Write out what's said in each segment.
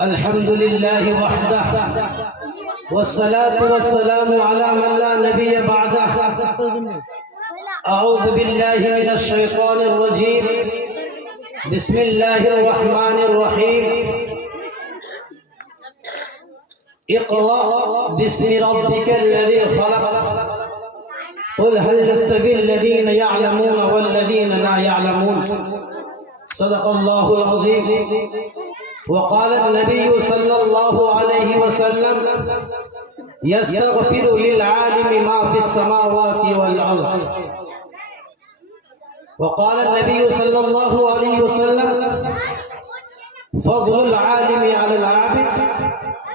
الحمد لله وحده والصلاة والسلام على من لا نبي بعده. أعوذ بالله من الشيطان الرجيم. بسم الله الرحمن الرحيم. اقرأ باسم ربك الذي خلق. قل هل يستوي الذين يعلمون والذين لا يعلمون. صدق الله العظيم. وقال النبي صلى الله عليه وسلم يستغفر للعالم ما في السماوات والأرض. وقال النبي صلى الله عليه وسلم فضل العالم على العابد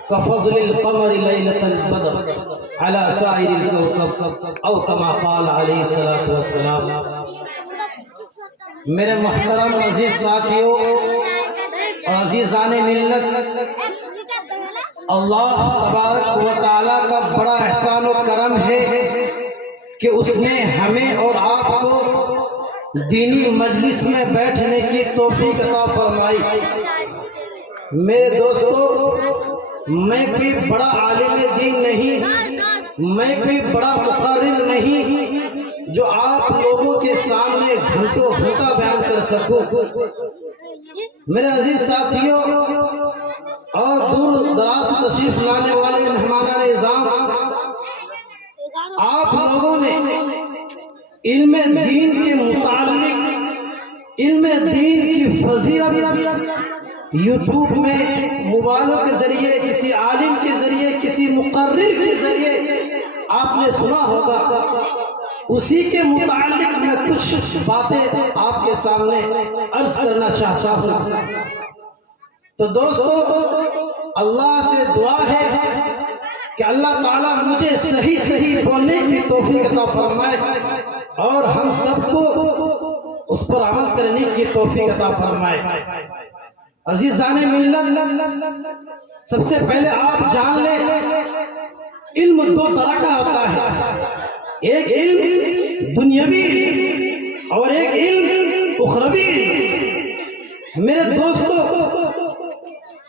كفضل القمر ليلة البدر على سائر الكوكب أو كما قال عليه الصلاة والسلام. میرے محترم عزیز ساتھیوں، عزیزان ملت، اللہ تبارک و تعالیٰ کا بڑا احسان و کرم ہے کہ اس نے ہمیں اور آپ کو دینی مجلس میں بیٹھنے کی توفیق عطا فرمائی. میرے دوستو، میں کوئی بڑا عالم دین نہیں، میں کوئی بڑا مقرر نہیں جو آپ لوگوں کے سامنے گھنٹوں گھنٹا بیان کر سکوں. میرے عزیز ساتھیوں اور دور دراز تشریف لانے والے مہمانان اعزام، آپ لوگوں نے علم دین کے متعلق، علم دین کی فضیلت یوٹیوب میں موبائلوں کے ذریعے، کسی عالم کے ذریعے، کسی مقرر کے ذریعے آپ نے سنا ہوگا. اسی کے متعلق میں کچھ باتیں آپ کے سامنے عرض کرنا چاہتا ہوں. تو دوستو، اللہ سے دعا ہے کہ اللہ تعالیٰ مجھے صحیح بولنے کی توفیق عطا فرمائے اور ہم سب کو اس پر عمل کرنے کی توفیق عطا فرمائے. عزیزان ملت، سب سے پہلے آپ جان لیں علم دو طرح کا ہوتا ہے. ایک علم دنیاوی اور ایک علم اخروی. میرے دوستو،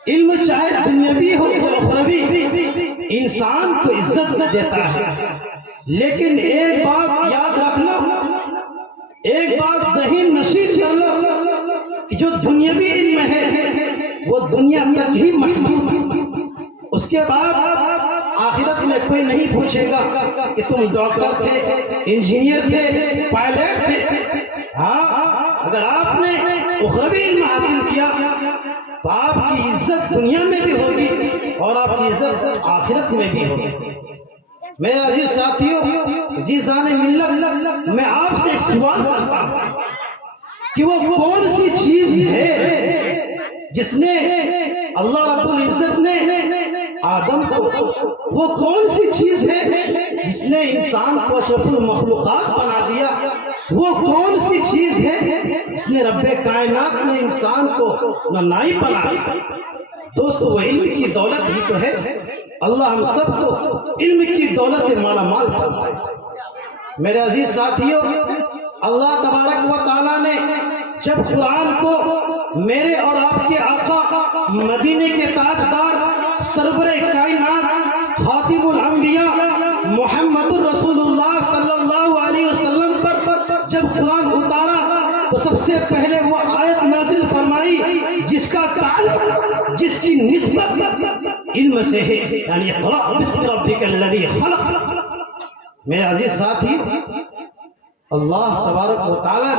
علم چاہے دنیاوی ہو یا اخروی انسان کو عزت دیتا ہے، لیکن ایک بات یاد رکھ لو، ایک بات ذہن نشین کر لو کہ جو دنیاوی علم ہے وہ دنیا تک ہی محدود ہے. اس کے بعد آخرت میں کوئی نہیں پوچھے گا کہ تم ڈاکٹر تھے، انجینئر تھے، پائلٹ تھے. ہاں، اگر آپ نے اخروی علم حاصل کیا تو آپ کی عزت دنیا میں بھی ہوگی اور آپ کی عزت آخرت میں بھی ہوگی. میرے عزیز ساتھیوں، عزیزان ملت، میں آپ سے ایک سوال کرتا ہوں کہ وہ کون سی چیز ہے جس نے اللہ رب العزت نے آدم کو، وہ کون سی چیز ہے جس نے انسان کو اشرف المخلوقات بنا دیا؟ وہ کون سی چیز ہے جس نے رب کائنات نے انسان کو نائی بنا دیا؟ دوستو، وہ علم کی دولت ہی تو ہے. اللہ ہم سب کو علم کی دولت سے مالا مال فرمائے. میرے عزیز ساتھیوں، اللہ تبارک و تعالیٰ نے جب قرآن کو میرے اور آپ کے آقا، مدینے کے تاجدار، سرور کائنات، خاتم الانبیاء محمد الرسول اللہ صلی اللہ علیہ وسلم پر جب قرآن اتارا تو سب سے پہلے وہ آیت نازل فرمائی جس کا تعلق، جس کی نسبت علم سے ہے، یعنی اقرأ باسم ربک الذی خلق. میرے عزیز ساتھی، اللہ تبارک و تعالیٰ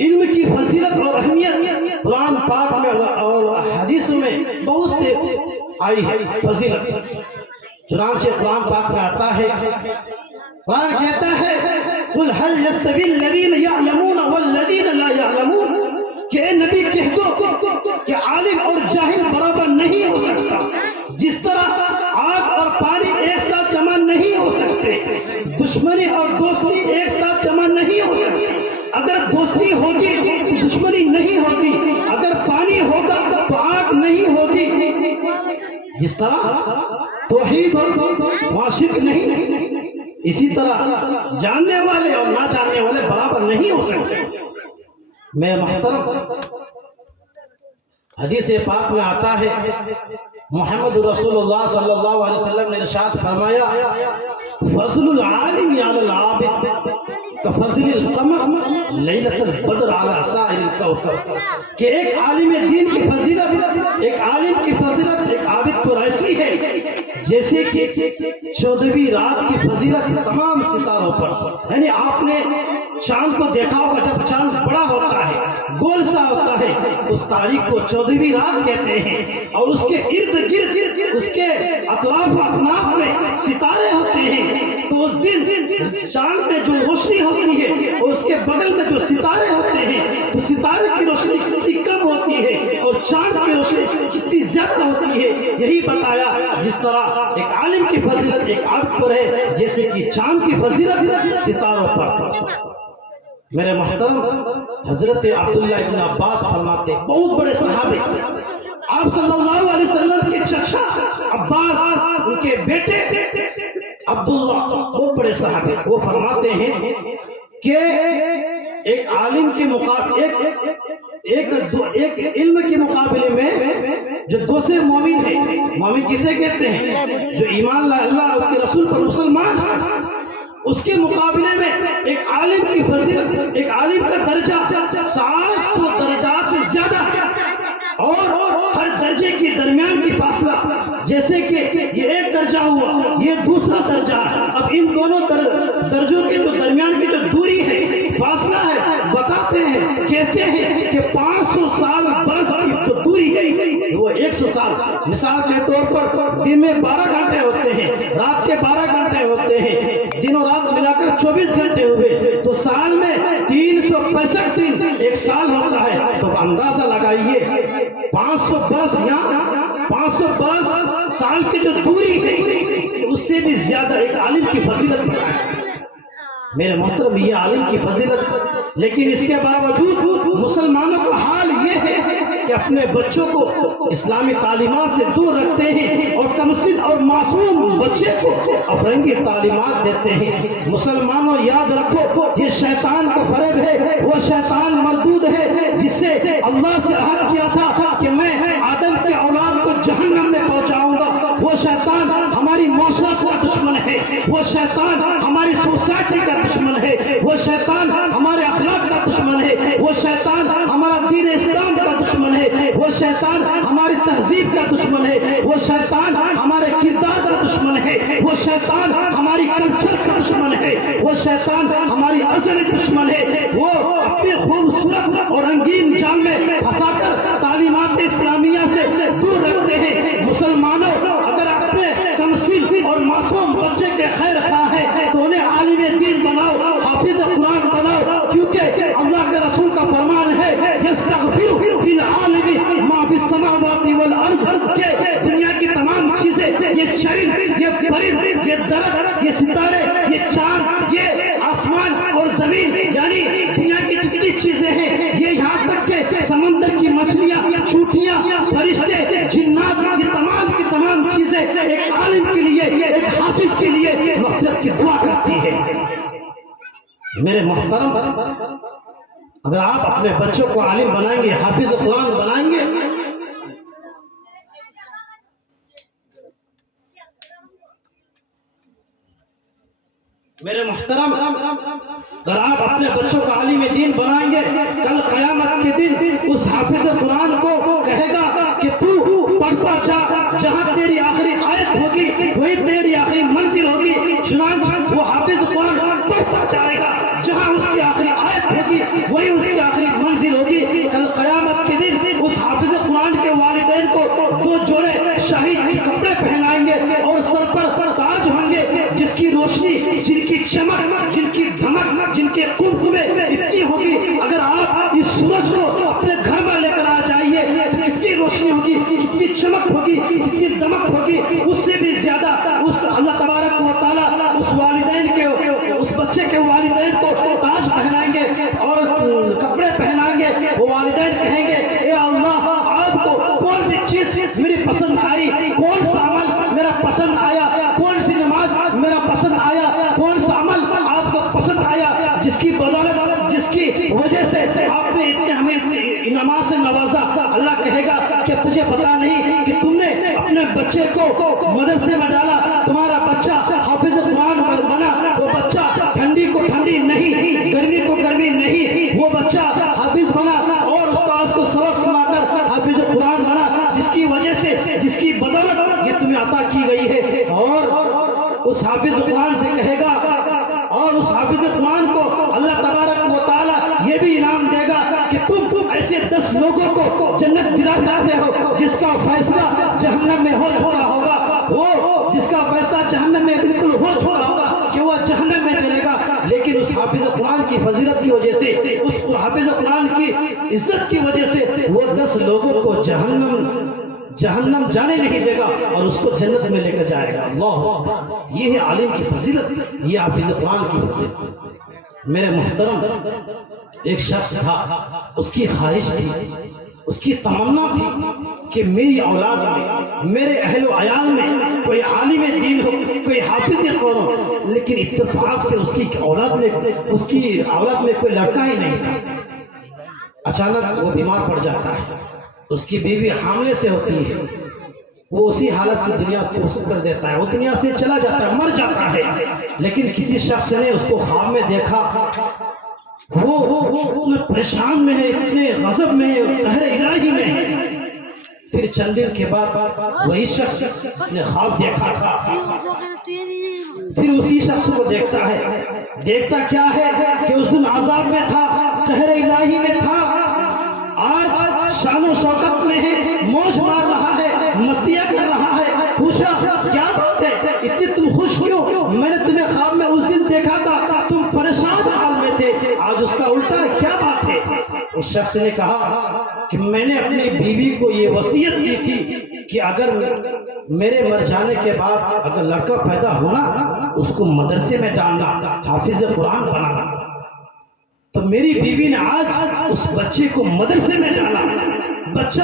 علم کی فضیلت اور اہمیت قرآن پاک میں اور حدیثوں میں بہت سے آئی ہے فضیلت. چنانچہ قرآن پاک میں آتا ہے، قرآن کہتا ہے قل هل يستوي الذين يعلمون والذين لا يعلمون، کہ اے نبی کہہ دو کہ عالم اور جاہل برابر نہیں ہو سکتا. جس طرح آگ اور پانی ایک ساتھ جمع نہیں ہو سکتے، دشمنی اور دوستی ایک ساتھ جمع نہیں ہو سکتی. اگر دوستی ہوگی تو دشمنی نہیں ہوتی، اگر پانی ہوگا تو آگ نہیں ہوگی. جس طرح توحید وہاں شرک نہیں، اسی طرح جاننے والے اور نہ جاننے والے برابر نہیں ہو سکتے. میں محترم حدیث پاک میں آتا ہے محمد رسول اللہ صلی اللہ علیہ وسلم نے ارشاد فرمایا فضل العالم علی العابد کفضل القمر لیلۃ البدر علی سائر الکوكب، کہ ایک عالم دین کی فضیلت، ایک عالم کی فضیلت ایک عابد پر ایسی ہے جیسے کہ 14ویں رات کی فضیلت تمام ستاروں پر۔ یعنی آپ نے چاند کو دیکھا ہوگا، جب چاند بڑا ہوتا ہے، گول سا ہوتا ہے، اس تاریخ کو 14ویں رات کہتے ہیں، اور اس کے ارد گرد اس کے اطراف و اکناف میں ستارے ہوتے ہیں، تو اس دن چاند میں جو روشنی ہوتی ہے اور اس کے بغل میں جو ستارے ہوتے ہیں، تو ستارے کی روشنی کتنی کم ہوتی ہے اور چاند کی روشنی کتنی زیادہ ہوتی ہے۔ یہی بتایا جس طرح ایک عالم کی فضیلت ایک عابد پر ہے، جیسے کہ چاند کی فضیلت ستاروں پر۔ میرے محترم حضرت عبداللہ ابن عباس فرماتے، بہت بڑے صحابی، آپ صلی اللہ علیہ وسلم کے چچا عباس، ان کے بیٹے عبداللہ، بہت بڑے صحابی، وہ فرماتے ہیں کہ ایک عالم کے مقابلے، ایک علم کے مقابلے میں جو دوسرے مومن ہیں، مومن کسے کہتے ہیں؟ جو ایمان لا اللہ اس کے رسول پر مسلمان ہیں، اس کے مقابلے میں ایک عالم کی فضیلت، ایک عالم کا درجہ 700 درجات سے زیادہ ہے، اور ہر درجے کے درمیان کی فاصلہ، جیسے کہ یہ ایک درجہ ہوا، یہ دوسرا درجہ ہے، اب ان دونوں درجوں کے جو درمیان کی جو دوری ہے، فاصلہ ہے، بتاتے ہیں، کہتے ہیں کہ 500 سال برس کی جو دوری ہے وہ 100 سال۔ مثال کے طور پر دن میں 12 گھنٹے ہوتے ہیں، رات کے 12 گھنٹے ہوتے ہیں، دن اور رات ملا کر 24 گھنٹے ہوئے، تو سال میں 365 دن ایک سال ہوتا ہے، تو اندازہ لگائیے 500 برس یا 500 برس سال کی جو دوری ہے، اس سے بھی زیادہ ایک عالم کی فضیلت بتائیں۔ میرے محترم، یہ عالم کی فضیلت، لیکن اس کے باوجود مسلمانوں کا حال یہ ہے کہ اپنے بچوں کو اسلامی تعلیمات سے دور رکھتے ہیں اور کم سن اور معصوم بچے کو افرنگی تعلیمات دیتے ہیں۔ مسلمانوں یاد رکھو، یہ شیطان کا فریب ہے، وہ شیطان مردود ہے جس سے اللہ سے عہد کیا تھا کہ میں آدم کے اولاد کو جہنم میں پہنچاؤں گا۔ وہ شیطان ہماری معاشرت کا دشمن ہے، وہ شیطان ہماری سوسائٹی کا دشمن ہے، وہ شیطان ہمارے اخلاق کا دشمن ہے، وہ شیطان ہمارا دین اسلام کا دشمن ہے، وہ شیطان ہماری تہذیب کا دشمن ہے، وہ شیطان ہمارے کردار کا دشمن ہے، وہ شیطان ہماری کلچر کا دشمن ہے، وہ شیطان ہماری اصل دشمن ہے۔ وہ اپنے خوبصورت اور رنگین جال میں پھنسا کر تعلیمات اسلامیہ سے دور رکھتے ہیں۔ مسلمانوں، اگر اپنے کمسن اور معصوم بچے کے خیر خواہ ہے تو انہیں عالم دین بناؤ، حافظ قرآن بناؤ، کیونکہ اللہ کے رسول کا فرمان ہے یستغفر للعالم ما فی السماوات والارض، کہ دنیا کی تمام چیزیں، یہ چرند، یہ پرند، یہ درخت، یہ ستارے، یہ چاند، یہ آسمان اور زمین، یعنی دنیا کی جتنی چیزیں ہیں، یہ یہاں تک کہ سمندر کی مچھلیاں، چوٹیاں، فرشتے، جنات، یہ تمام کی تمام چیزیں ایک عالم کے لیے، ایک حافظ کے لیے مغفرت کی دعا کرتی ہے۔ میرے محترم، اگر آپ اپنے بچوں کو عالم بنائیں گے، حافظ قرآن بنائیں گے، میرے محترم، اگر آپ اپنے بچوں کو عالم دین بنائیں گے، کل قیامت کے دن اس حافظ قرآن کو کہے گا کہ تو پڑھتا جا، جہاں تیری آخری آیت ہوگی وہی تیری آخری منزل ہوگی۔ چنانچہ وہ حافظ قرآن پڑھتا جائے گا، جہاں اس کی آخری آیت ہوگی وہی اس کی آخری منزل ہوگی۔ کل قیامت کے دن اس حافظ قرآن کے والدین کو 2 جوڑے شاہی کپڑے پہنائیں گے اور سر پر تاج ہوں گے، جس کی روشنی، جن کی چمک، جن کی دھمک، جن کے قرب میں اتنی ہوگی، اگر آپ اس سورج کو اپنے گھر میں لے کر آ جائیے، کتنی روشنی ہوگی، کتنی چمک ہوگی، کتنی دمک ہوگی، اس سے بھی زیادہ اس اللہ تبارک و تعالیٰ اس والدین کے، اس بچے کے والدین کو تاج پہنائیں گے اور کپڑے پہنائیں گے۔ وہ والدین کہیں گے، اے اللہ، آپ کو کون سی چیز میری پسند آئی، کون سا عمل میرا پسند آیا، کون سی نماز میرا پسند آیا، کون سا عمل آپ کو پسند آیا، جس کی بدولت، جس کی وجہ سے آپ نے اتنے ہمیں نماز سے نوازا، اللہ کہے گا کہ تجھے پتا نہیں کہ تم نے اپنے بچے کو مدرسے میں ڈالا، تمہارا بچہ حافظ قرآن بنا، وہ بچہ ٹھنڈی کو ٹھنڈی نہیں، گرمی کو گرمی نہیں، وہ بچہ حافظ بنا اور استاذ کو سبق سنا کر حافظ قرآن بنا، جس کی وجہ سے، جس کی بدولت یہ تمہیں عطا کی گئی ہے۔ اور اس حافظ قرآن سے کہے گا، اور اس حافظ قرآن کو اللہ تبارک و تعالی یہ بھی انعام دے گا کہ تم ایسے 10 لوگوں کو جنت دلا سکتے ہو جس کا فیصلہ جہنم میں ہو چکا ہوگا، وہ جس کا فیصلہ جہنم میں بالکل ہو چکا ہوگا کہ وہ جہنم میں چلے گا، لیکن اس حافظ قرآن کی فضیلت کی وجہ سے، اس حافظ قرآن کی عزت کی وجہ سے وہ 10 لوگوں کو جہنم جانے نہیں دے گا اور اس کو جنت میں لے کر جائے گا۔ اللہ، یہ ہے عالم کی فضیلت، یہ حافظ قرآن کی فضیلت۔ میرے محترم، ایک شخص تھا، اس کی خواہش تھی، اس کی تمنا تھی کہ میری اولاد میں، میرے اہل و عیال میں کوئی عالم دین ہو، کوئی حافظ قرآن ہو، لیکن اتفاق سے اس کی اولاد میں کوئی لڑکا ہی نہیں تھا۔ اچانک وہ بیمار پڑ جاتا ہے، اس کی بیوی حاملے سے ہوتی ہے، وہ اسی حالت سے دنیا کو رخصت کر دیتا ہے، وہ دنیا سے چلا جاتا ہے، مر جاتا ہے۔ لیکن کسی شخص نے اس کو خواب میں دیکھا، وہ پریشان میں ہے، اتنے غضب میں ہے، قہر الہی میں ہے۔ پھر چند دن کے بعد وہی شخص اس نے خواب دیکھا تھا، پھر اسی شخص کو دیکھتا ہے، دیکھتا کیا ہے کہ اس دن عذاب میں تھا، قہر الہی میں تھا، آج شان و شوکت میں ہے، موج مار رہا ہے، مستیاں کر رہا ہے۔ پوچھا کیا بات ہے، اتنی تم خوش کیوں؟ میں نے تمہیں خواب میں اس دن دیکھا تھا، تم پریشان حال میں تھے، آج اس کا الٹا ہے، کیا بات ہے؟ اس شخص نے کہا کہ میں نے اپنی بیوی کو یہ وصیت کی تھی کہ اگر میرے مر جانے کے بعد اگر لڑکا پیدا ہونا، اس کو مدرسے میں ڈالنا، حافظ قرآن بنانا۔ تو میری بیوی نے آج اس بچے کو مدرسے میں ڈالا۔ بچہ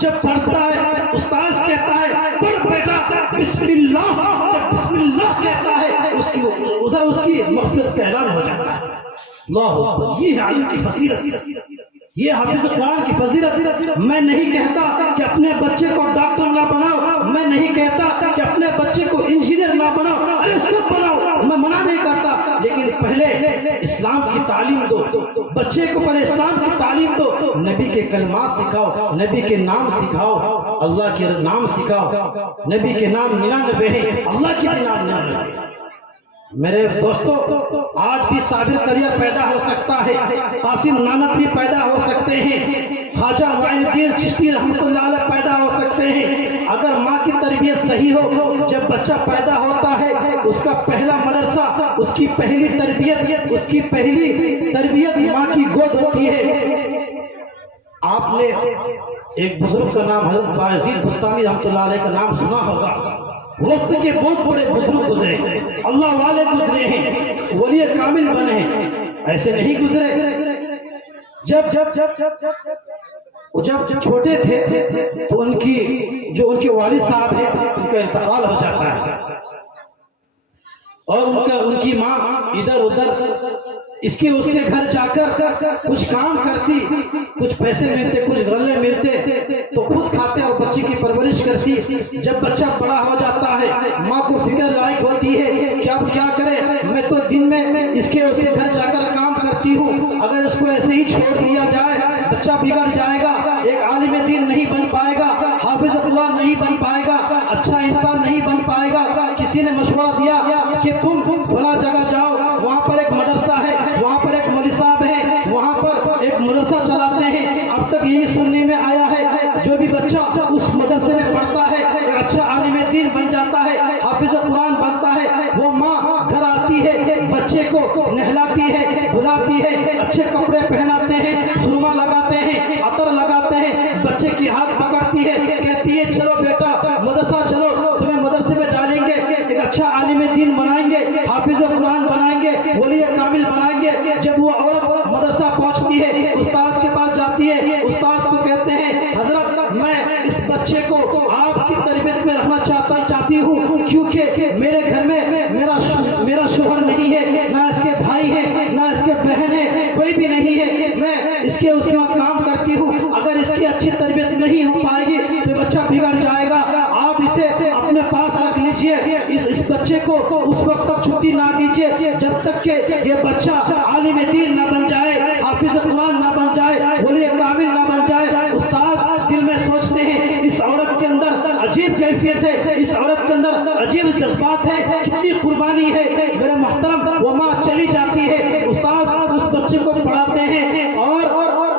جب پڑھتا ہے، استاذ کہتا ہے پڑھ بیٹا بسم اللہ، جب بسم اللہ کہتا ہے ادھر اس کی مغفرت کا اعلان ہو جاتا ہے۔ اللہ اکبر، یہ ہے عالم کی فضیلت، یہ حافظ قرآن کی فضیلت۔ میں نہیں کہتا کہ اپنے بچے کو ڈاکٹر نہ بناؤ، میں نہیں کہتا کہ اپنے بچے کو انجینئر نہ بناؤ، ارے سب بناؤ، میں منع نہیں کرتا، لیکن پہلے اسلام کی تعلیم دو، بچے کو پہلے اسلام کی تعلیم دو، نبی کے کلمات سکھاؤ، نبی کے نام سکھاؤ، اللہ کے نام سکھاؤ، نبی کے نام 99 ہیں، اللہ کے نام 99 ہیں۔ میرے دوستو، آج بھی صابر کریئر پیدا ہو سکتا ہے، قاسم نانک بھی پیدا ہو سکتے ہیں، خواجہ معین الدین چشتی رحمۃ اللہ علیہ پیدا ہو سکتے ہیں، اگر ماں کی تربیت صحیح ہو۔ جب بچہ پیدا ہوتا ہے، اس کا پہلا مدرسہ، اس کی پہلی تربیت ماں کی گود ہوتی ہے۔ آپ نے ایک بزرگ کا نام حضرت بایزید بستامی رحمۃ اللہ علیہ کا نام سنا ہوگا۔ وقت کے بہت بڑے بزرگ گزرے، اللہ والے گزرے ہیں، ولی کامل بنے ہیں، ایسے نہیں گزرے۔ جب چھوٹے تھے تو ان کے والد صاحب ہیں، ان کا انتقال ہو جاتا ہے، اور ان کی ماں ادھر ادھر اس کے گھر جا کر کچھ کام کرتی، کچھ پیسے ملتے، کچھ غلے ملتے تو خود کھاتے اور بچے کی پرورش کرتی۔ جب بچہ بڑا ہو جاتا ہے، ماں کو فکر لائق ہوتی ہے کہ اب کیا کرے، میں تو دن میں اس کے گھر جا کر کام کرتی ہوں، اگر اس کو ایسے ہی چھوڑ دیا جائے بچہ بگڑ جائے گا، ایک عالم دین نہیں بن پائے گا، حافظ اللہ نہیں بن پائے گا، اچھا انسان نہیں بن پائے گا۔ کسی نے مشورہ دیا کہ تم فلاں جگہ جاؤ، وہاں پر ایک مدرسہ ہے، وہاں پر ایک مولوی صاحب ہے، وہاں پر ایک مدرسہ چلاتے ہیں۔ اب تک یہی سننے میں آیا ہے جو بھی بچہ اس مدرسے میں پڑھتا ہے ایک اچھا عالم دین بن جاتا ہے، حافظ قرآن بنتا ہے۔ وہ ماں گھر آتی ہے، بچے کو نہلاتی ہے، دھلاتی ہے، اچھے کپڑے پہناتے ہیں، سرما لگاتے ہیں، عطر لگاتے ہیں، بچے کی ہاتھ پکڑتی ہے، کہتی ہے چلو بیٹا مدرسہ چلو، تمہیں مدرسے میں ڈالیں گے، ایک اچھا عالم دین بنائیں گے، حافظ قرآن بنائیں گے، ولی کامل بنائیں گے۔ جب وہ عورت مدرسہ پہنچتی ہے، استاذ کے پاس جاتی ہے، استاذ کو کہتے ہیں حضرت میں اس بچے کو آپ کی تربیت میں رکھنا چاہتی ہوں، کیونکہ میرے گھر میں میرا شوہر نہیں ہے، نہ اس کے بھائی ہیں، نہ اس کے بہن ہے، کوئی بھی نہیں ہے، میں اس کے وہاں کام کرتی ہوں، اگر کو اس وقت تک چھٹی نہ دیجیے جب تک کہ یہ بچہ عالم دین نہ بن جائے، حافظ قرآن نہ بن جائے، ولی کامل نہ بن جائے۔ استاد دل میں سوچتے ہیں اس عورت کے اندر عجیب کیفیت ہے، اس عورت کے اندر عجیب جذبات ہے، کتنی قربانی ہے۔ میرے محترم، وہ ماں چلی جاتی ہے، استاد اس بچے کو پڑھاتے ہیں اور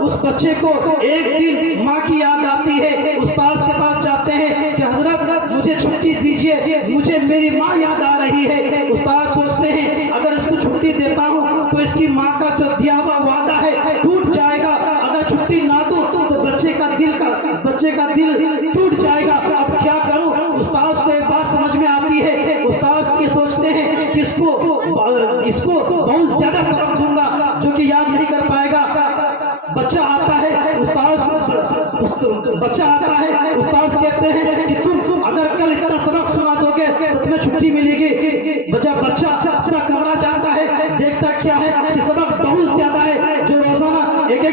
اس بچے کو ایک دن ماں کی یاد آتی ہے، استاد کے پاس جاتے ہیں کہ حضرت مجھے چھٹی دیجیے، مجھے میری ماں یاد آ رہی ہے۔ استاد سوچتے ہیں اگر اس کو چھٹی دیتا ہوں تو اس کی ماں کا جو دیا ہوا وعدہ ہے ٹوٹ جائے گا، اگر چھٹی نہ دوں تو بچے کا دل ٹوٹ جائے گا، اب کیا کروں؟ استاد کو ایک بات سمجھ میں آتی ہے، استاد یہ سوچتے ہیں کہ اس کو بہت زیادہ سبق دوں گا جو کہ یاد نہیں کر پائے گا۔ بچہ آتا ہے، استاد کہتے ہیں کہ تم اگر کل اتنا سبق سنا دو گے تو تمہیں چھٹی ملے گی۔ جب بچہ اپنا کمرہ جاتا ہے دیکھتا کیا ہے کہ سبق بہت زیادہ ہے، جو روزانہ ایک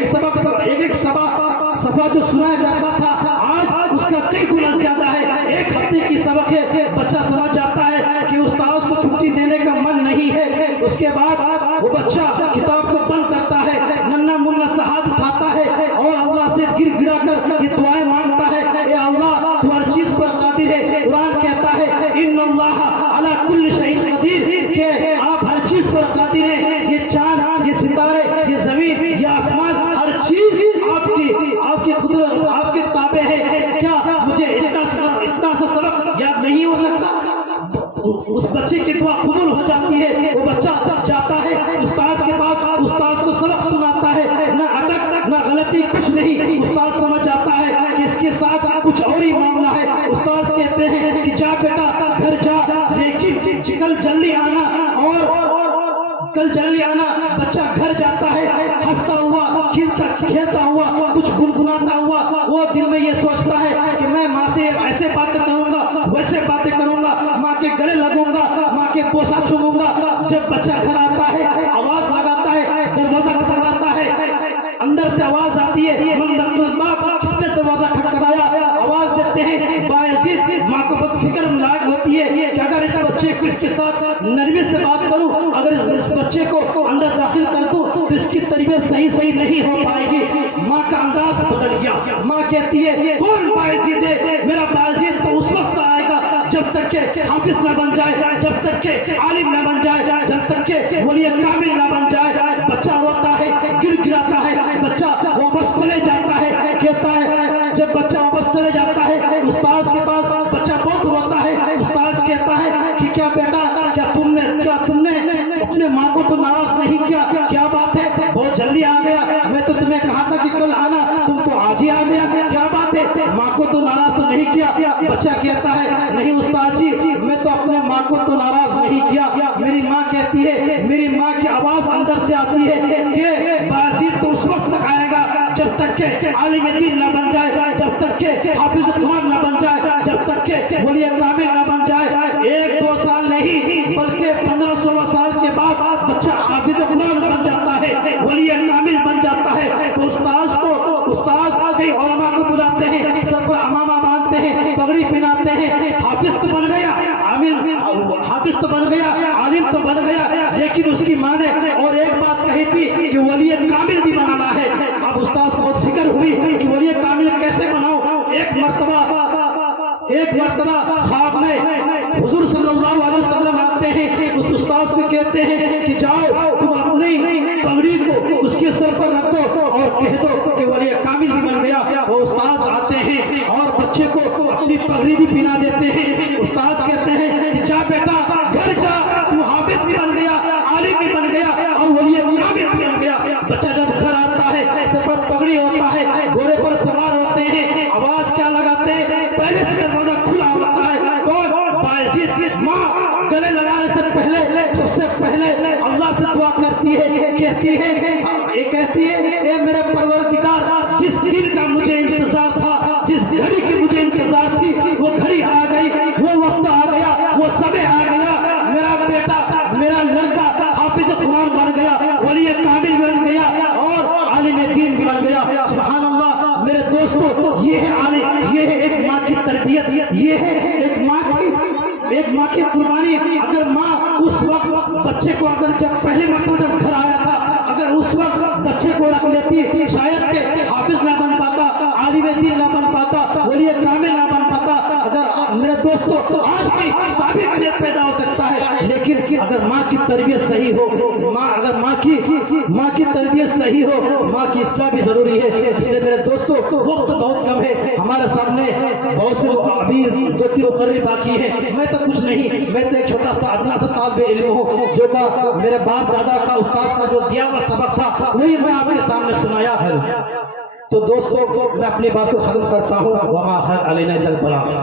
صفحہ جو سنایا جاتا تھا آج اس کا کئی گنا زیادہ ہے، ایک ہفتے کی سبق ہے۔ بچہ سمجھ جاتا ہے کہ استاد کو چھٹی دینے کا من نہیں ہے۔ اس کے بعد وہ بچہ کتاب کو بند کرتا ہے، ننھا منھا سا ہاتھ اٹھاتا ہے اور اللہ سے گر گڑا کر یہ دعائیں مانگتا ہے، اے اللہ تو ہر چیز پر قادر ہے۔ قرآن کہتا ہے ان اللہ علی کل شیء قدیر، کہ آپ ہر چیز پر قادر ہیں۔ یہ چاند، یہ ستارے، یہ زمین، یہ آسمان، ہر چیز آپ کی قدرت، آپ کے تابع ہے۔ کیا مجھے اتنا سا سبق یاد نہیں ہو سکتا؟ اس بچے کی دعا قبول ہو جاتی ہے، وہ بچہ جاتا ہے استاد کے پاس، استاد کو سبق سناتا ہے، نہ اٹک نہ غلطی کچھ نہیں۔ استاد سمجھ جاتا ہے کہ اس کے ساتھ کچھ اور ہی معاملہ ہے۔ استاد کہتے ہیں کہ جا بیٹا گھر جا، لیکن کل جلدی آنا، اور کل جلدی آنا۔ بچہ گھر جاتا ہے ہنستا ہوا، کھیلتا ہوا، کچھ گنگناتا ہوا، وہ دل میں یہ سوچتا ہے کہ میں ماں سے ایسے باتیں کروں گا، ویسے باتیں کروں گا، ماں کے گلے لگوں گا، ماں کے بوسہ چوموں گا۔ جب بچہ گھر آتا ہے آواز لگاتا ہے، دروازہ کھٹکھٹاتا ہے، اندر سے آواز آتی ہے من دخل الباب، کس نے دروازہ کھٹکھٹایا؟ آواز دیتے ہیں بایزید۔ ماں کو بہت فکر ملاق ہوتی ہے کہ اگر اس بچے کو اس کے ساتھ نرمی سے بات کروں، اگر اس بچے کو اندر داخل کر دوں تو اس کی تربیت صحیح نہیں ہو پائے گی۔ ماں کا انداز بدل گیا، ماں کہتی ہے کون بایزید ہے؟ میرا بایزید تو اس وقت آئے گا جب تک کہ حافظ نہ بن جائے، جب تک کہ عالم نہ بن جائے، جب تک کہ ولی کامل نہ بن جائے۔ بچہ روتا ہے، گر گراتا ہے، بچہ واپس چلے جاتا ہے، کہتا ہے جب بچہ واپس چلے جاتا ہے استاد کے پاس، بچہ بہت روتا ہے۔ استاد کہتا ہے کہ کیا بیٹا، کیا تم نے اپنے ماں کو تو ناراض نہیں کیا؟ کیا بات ہے، بہت جلدی آ گیا، میں تو تمہیں کہا تھا کہ کل آنا، تم تو آج ہی آ گیا، کیا بات ہے، ماں کو تو ناراض تو نہیں کیا؟ بچہ کہتا ہے نہیں استاد جی، میں تو اپنے ماں کو تو ناراض نہیں کیا، میری ماں کہتی ہے، میری ماں کی آواز اندر سے آتی ہے کہ بایزید تو اس وقت تک آئے گا جب تک کہ عالم دین نہ بن جائے، جب تک کہ حافظ قرآن نہ بن جائے، جب تک کہ ولی کامل نہ بن جائے۔ 1-2 سال نہیں بلکہ 1500 سال کے بعد بچہ حافظ قرآن بن جاتا ہے، ولی کامل بن جاتا ہے۔ تو استاد کئی علماء کو بلاتے ہیں، سر پر امامہ باندھتے ہیں، پگڑی پہناتے ہیں، حافظ تو بن گیا، حافظ تو بن گیا، عالم تو بن گیا، لیکن اس کی ماں نے اور ایک بات کہی تھی کہ ولی کامل بھی بنانا ہے۔ اب استاد کو بہت فکر ہوئی کہ ولی کامل کیسے بناؤں۔ ایک مرتبہ خواب میں حضور صلی اللہ علیہ وسلم آتے ہیں، اس استاد کو کہتے ہیں کہ جاؤ تم اپنی پگڑی کو اس کے سر پر رکھ دو اور کہہ دو کہ ولی کامل بھی بن گیا۔ وہ استاد آتے ہیں اور بچے کو اپنی پگڑی بھی پہنا دیتے ہیں۔ استاد کہتے ہیں کہ جا بیٹا گھر جا، تو حافظ بھی بن گیا، عالم بھی بن گیا اور ولی کامل بھی بن گیا۔ بچہ جب گھر آتا ہے، سر پر پگڑی ہوتا ہے، گھوڑے پر سوار ہوتے ہیں، آواز کیا لگاتے ہیں؟ پہلے سے دروازہ کھلا ہوتا ہے، کون؟ بایزید۔ ماں گلے لگانے سے پہلے سب سے پہلے اللہ سے دعا کرتی ہے، کہتی ہے اے میرے پروردگار، جس دن کا مجھے انتظار تھا، جس گھڑی کی مجھے انتظار تھی، وہ گھڑی آ گئی، وہ وقت آ گیا، وہ سمے آ گیا، میرا بیٹا، میرا لڑکا حافظ قرآن بن گیا، ولی کامل بن گیا اور عالم دین بھی بن گیا۔ سبحان اللہ میرے دوستو، یہ ہے ایک ماں کی تربیت، یہ ہے ایک ماں کی ایک ماں کی قربانی، اگر ماں اس وقت بچے کو اگر جب پہلے مرتبہ جب گھر آیا تھا اگر اس وقت بچے کو رکھ لیتی شاید کہ حافظ نہ بن پاتا، عالم دین نہ بن پاتا، ولی کامل نہ بن پاتا۔ اگر میرے دوستو آج بھی ثابت علم پیدا ہو سکتا ہے، لیکن اگر ماں کی تربیت صحیح ہو، اگر ماں کی تربیت صحیح ہو، ماں کی اصلاح بھی ضروری ہے۔ اس لیے میرے دوستو وقت بہت کم ہے، ہمارے سامنے بہت سے ابھی 2-3 مقرر باقی ہے، میں تو کچھ نہیں، میں تو ایک چھوٹا سا ادنا سا طالب علم ہوں جو کا میرے باپ دادا کا استاد کا جو دیا ہوا سبق تھا وہی میں آپ کے سامنے سنایا ہے۔ تو دوستو میں اپنی بات کو ختم کرتا ہوں، وما علینا الا البلاغ۔